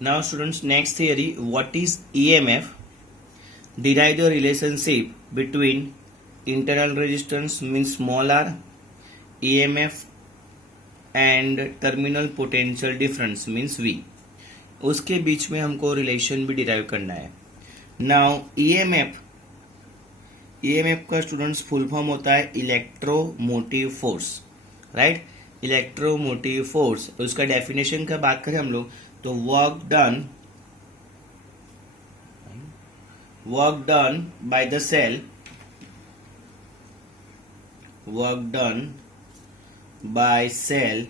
Now students, next theory, what is EMF? Derive the relationship between internal resistance means small r, EMF and terminal potential difference means V. उसके बीच में हमको relation भी डिराइव करना है. Now EMF का students full form होता है electromotive force, right. Electromotive force, उसका डेफिनेशन का बात करें हम लोग तो work done by the cell, work done by cell,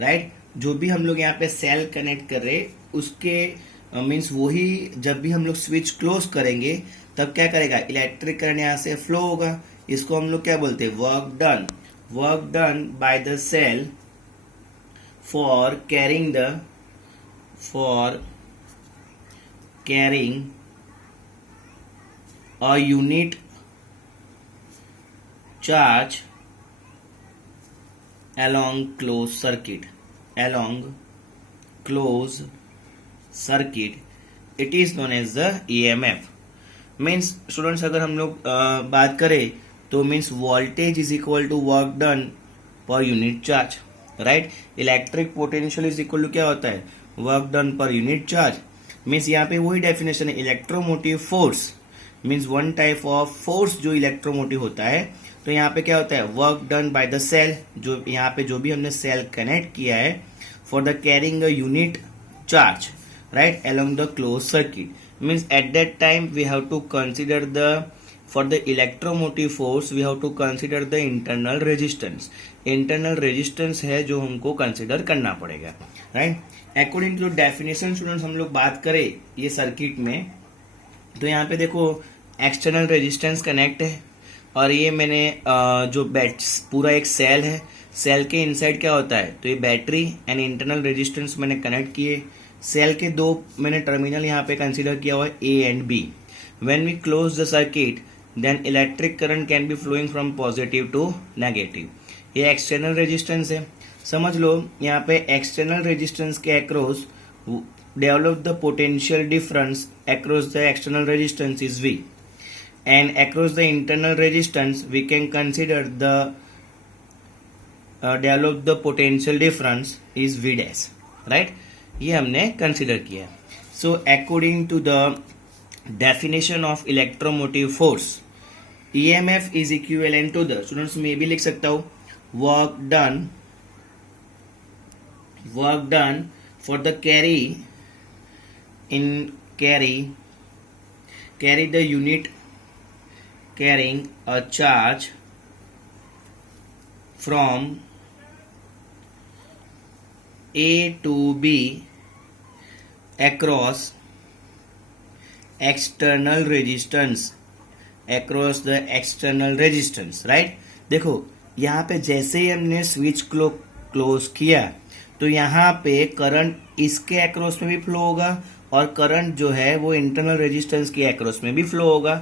right. जो भी हम लोग यहाँ पे सेल कनेक्ट कर रहे उसके मीन्स वही जब भी हम लोग स्विच क्लोज करेंगे तब क्या करेगा, इलेक्ट्रिक करंट यहाँ से फ्लो होगा. इसको हम लोग क्या बोलते हैं, work done by the cell for carrying a unit charge along closed circuit, it is known as the EMF. Means students अगर हम लोग बात करें तो means voltage is equal to work done per unit charge, right. Electric potential is equal to क्या होता है, work done per unit charge. Means यहाँ पे वही डेफिनेशन है, electromotive force means one type of force जो इलेक्ट्रोमोटिव होता है. तो यहाँ पे क्या होता है, work done by the cell, जो यहाँ पे जो भी हमने सेल कनेक्ट किया है for the carrying a unit charge, right, along the close circuit. Means at that time we have to consider the for the electromotive force we have to consider the internal resistance है जो हमको consider करना पड़ेगा, राइट. According to definition students हम लोग बात करें ये सर्किट में तो यहाँ पे देखो एक्सटर्नल रेजिस्टेंस कनेक्ट है और ये मैंने जो पूरा एक सेल है, सेल के इनसाइड क्या होता है तो ये बैटरी एंड इंटरनल रेजिस्टेंस मैंने कनेक्ट किए. सेल के दो मैंने टर्मिनल यहाँ पे कंसीडर किया हुआ है A and B. When we close the circuit then electric current can be flowing from positive to negative. ये एक्सटर्नल रेजिस्टेंस है, समझ लो. यहाँ पे एक्सटर्नल रेजिस्टेंस के across develop the potential difference across the external resistance is V, and across the internal resistance we can consider the develop the potential difference is V dash, right. ये हमने consider किया. So according to the definition of electromotive force, EMF is equivalent to the, students मैं भी लिख सकता हूँ, work done for the carry the unit carrying a charge from A to B across external resistance, right. देखो यहाँ पे जैसे ही हमने स्विच क्लोज किया तो यहाँ पे करंट इसके अक्रॉस में भी फ्लो होगा और करंट जो है वो इंटरनल रेजिस्टेंस के अक्रॉस में भी फ्लो होगा.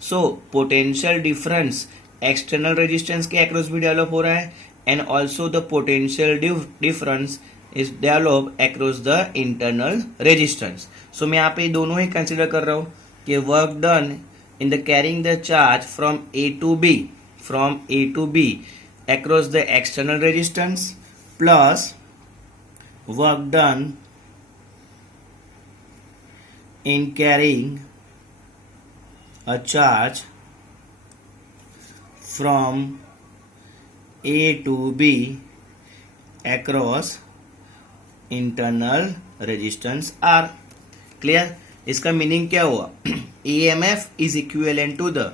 So potential difference external resistance के अक्रॉस भी डेवलप हो रहा है and also the potential difference is develop across the internal resistance. So मैं यहाँ पे दोनों ही कंसिडर कर रहा हूँ कि work done in the carrying the charge from A to B across the external resistance plus work done in carrying a charge from A to B across internal resistance R. Clear? इसका meaning क्या हुआ, EMF is equivalent to the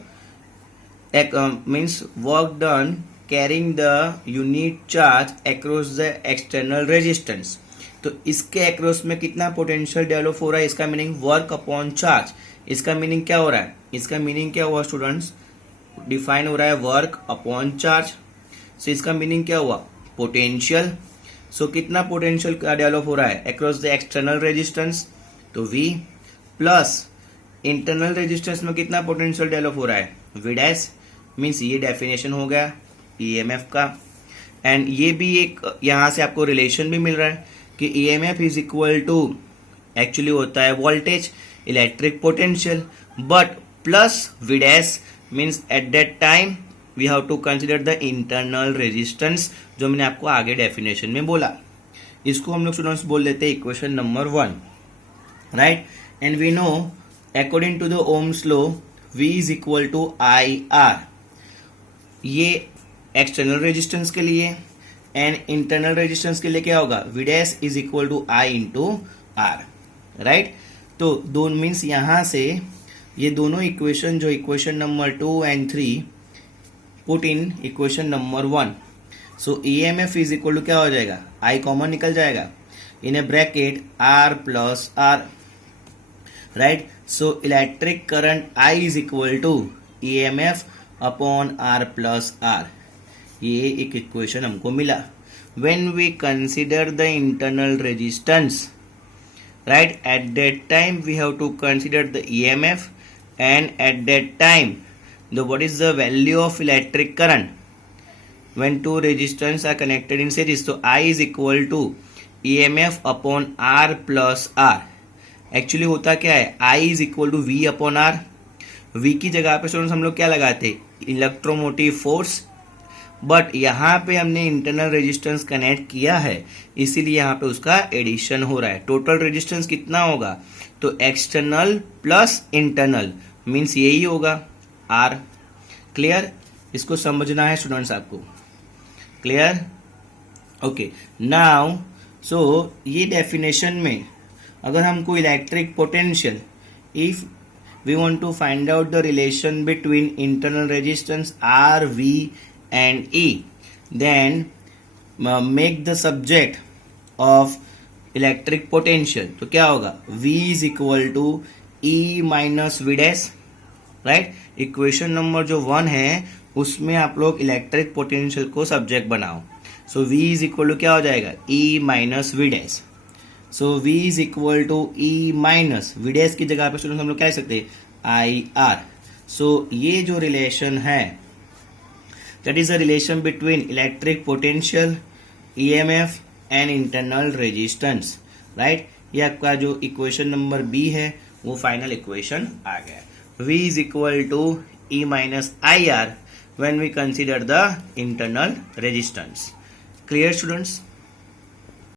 means work done carrying the unit charge across the external resistance. तो इसके across में कितना potential develop हो रहा है, इसका मीनिंग वर्क अपॉन चार्ज. इसका मीनिंग क्या हो रहा है, इसका मीनिंग क्या हुआ स्टूडेंट्स, डिफाइन हो रहा है वर्क अपॉन चार्ज. सो इसका मीनिंग क्या हुआ, पोटेंशियल. सो कितना पोटेंशियल डेवलप हो रहा है अक्रॉस द एक्सटर्नल रेजिस्टेंस तो V प्लस इंटरनल रेजिस्टेंस में कितना पोटेंशियल डेवलप हो रहा है V डैश. मीन्स ये डेफिनेशन हो गया EMF का. एंड ये भी एक यहाँ से आपको रिलेशन भी मिल रहा है कि EMF is equal to actually होता है voltage, electric potential, but plus V dash means at that time we have to consider the internal resistance, जो मैंने आपको आगे डेफिनेशन में बोला। इसको हम लोग स्टूडेंट्स बोल देते हैं equation number 1, right. And we know according to the Ohm's law V is equal to IR, ये एक्सटर्नल रेजिस्टेंस के लिए, एंड इंटरनल रेजिस्टेंस के लिए क्या होगा, V dash is equal to I into R, right. तो दोनों मीन्स यहां से ये दोनों इक्वेशन जो equation number 2 and 3 put in equation number 1, so EMF is equal to क्या हो जाएगा, I कॉमन निकल जाएगा, in a bracket R plus R, right. So electric current I is equal to EMF upon R plus R, ये एक equation हमको मिला। When we consider the internal resistance, right, at that time we have to consider the EMF, and at that time the what is the value of electric current when two resistors are connected in series, so I is equal to EMF upon R plus R। Actually होता क्या है, I is equal to V upon R, V की जगह पे students हम लोग क्या लगाते, इलेक्ट्रोमोटिव फोर्स, बट यहाँ पे हमने इंटरनल रेजिस्टेंस कनेक्ट किया है, इसीलिए यहाँ पे उसका एडिशन हो रहा है। टोटल रेजिस्टेंस कितना होगा, तो एक्सटर्नल प्लस इंटरनल मीन्स यही होगा R। क्लियर, इसको समझना है स्टूडेंट्स आपको, क्लियर, ओके। नाउ सो ये डेफिनेशन में अगर हमको electric potential, if we want to find out the relation between internal resistance R, V and E, then make the subject of electric potential, तो क्या होगा, V is equal to E minus V dash, right. Equation number जो 1 है उसमें आप लोग electric potential को subject बनाओ, so V is equal to क्या हो जाएगा, E minus V dash, so V is equal to E minus V dash की जगह पे स्टूडेंट हम लोग क्या लिख सकते हैं, IR। सो ये जो रिलेशन है that is a relation between electric potential, EMF and internal resistance, right. ये आपका जो इक्वेशन नंबर B है वो फाइनल इक्वेशन आ गया। V is equal to E minus IR when we consider the internal resistance. Clear students?